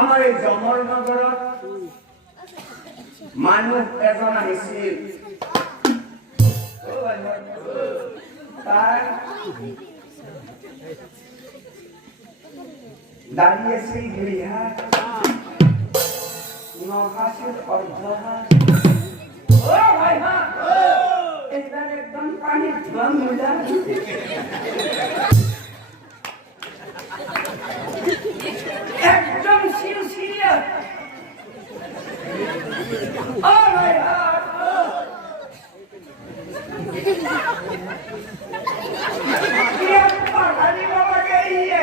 আমাৰ এই জমৰ নগৰত মানুহ এজন আহিছিল তাৰ দাড়ি আছিল 2 হাত নখ আছিল অৰ্ধহাত ভাই হা এইবাৰ একদম পানীত ধোৱা মজা একদম সিরিয়াস ও মাই গড ये पानी बाबा गई है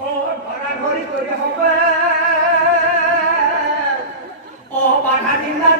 ओ भरा घड़ी করে হবে ও বাধা দিন না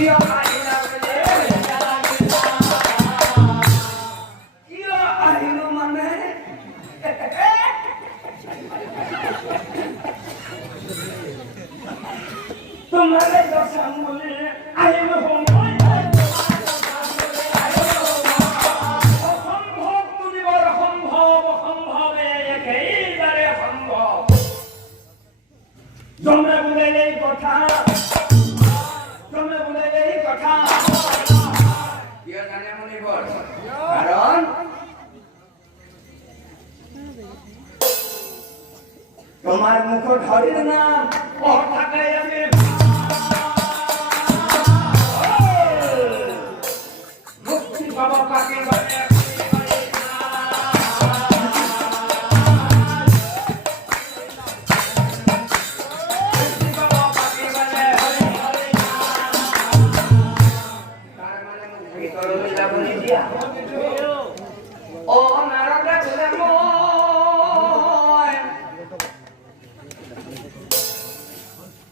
কিয় আহিলা বোলে কিয় আহিলো মানে তোমাৰে দৰ্শন বুলি আহিলো সময় অসম্ভৱ বুলিবৰ সম্ভৱ অসম্ভৱে একেবাৰে সম্ভৱ জমে বোলে এই কথা কিয় জানে মনিবৰ কাৰণ তোমার মুখ ধরিল না থাকে আমি মুক্তি বাবা পাকে বলে ও নারদা ছেলে মই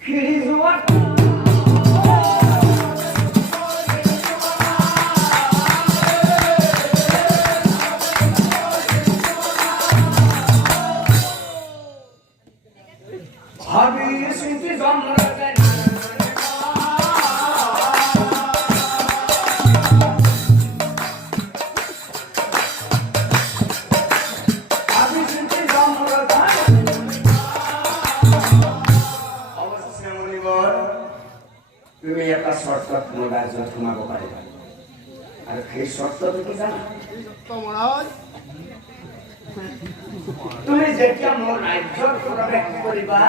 ফিরি জোয়া ভাবি স্মৃতি জন্মতে তুমি এটা শর্ত তোমার রাজ্য শোনাবো পারিবা আর সেই শর্ত কি জানা তুমি যেতিয়া মোৰ ৰাজ্যৰ প্ৰৱেশ কৰিবা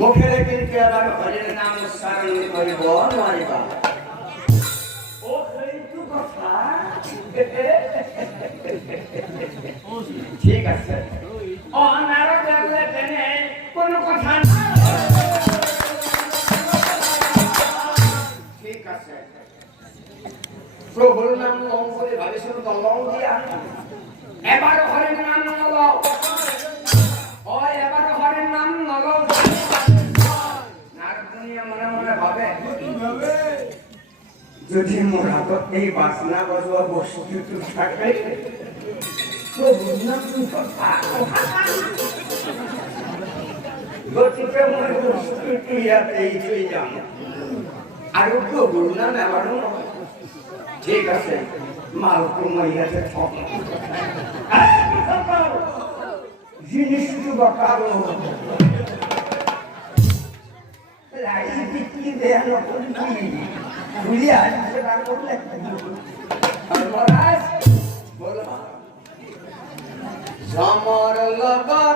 মুখেৰে কিন্তু এবাৰ হৰিৰ নাম উচ্চাৰণ কৰিব নোৱাৰিবা ও সেইটো কথা ঠিক আছে অ নাৰদ লাগলে তেনে কোনো কথা নাই প্রভুর নাম লং করে ভাবিছিল তো লং দিয়া এবার হরির নাম নলও ও এবার হরির নাম নলও নারদ দুনিয়া মনে মনে ভাবে যদি মোর হাতত এই বাসনা বজোৱা বস্তুটো থাকে প্রভুর নাম কথা গতিকে মই বস্তুটো ইয়াতেই থৈ যাম আৰু প্রভুর নাম এবাৰো নহয় ঠিক আছে মাল কমাইয়াতে থাক জিনিসটু বাকারো লাইট বিক্রি দেয়া নতুন কি ভুলি আসছে তার বললে মহারাজ বলো সমর লগা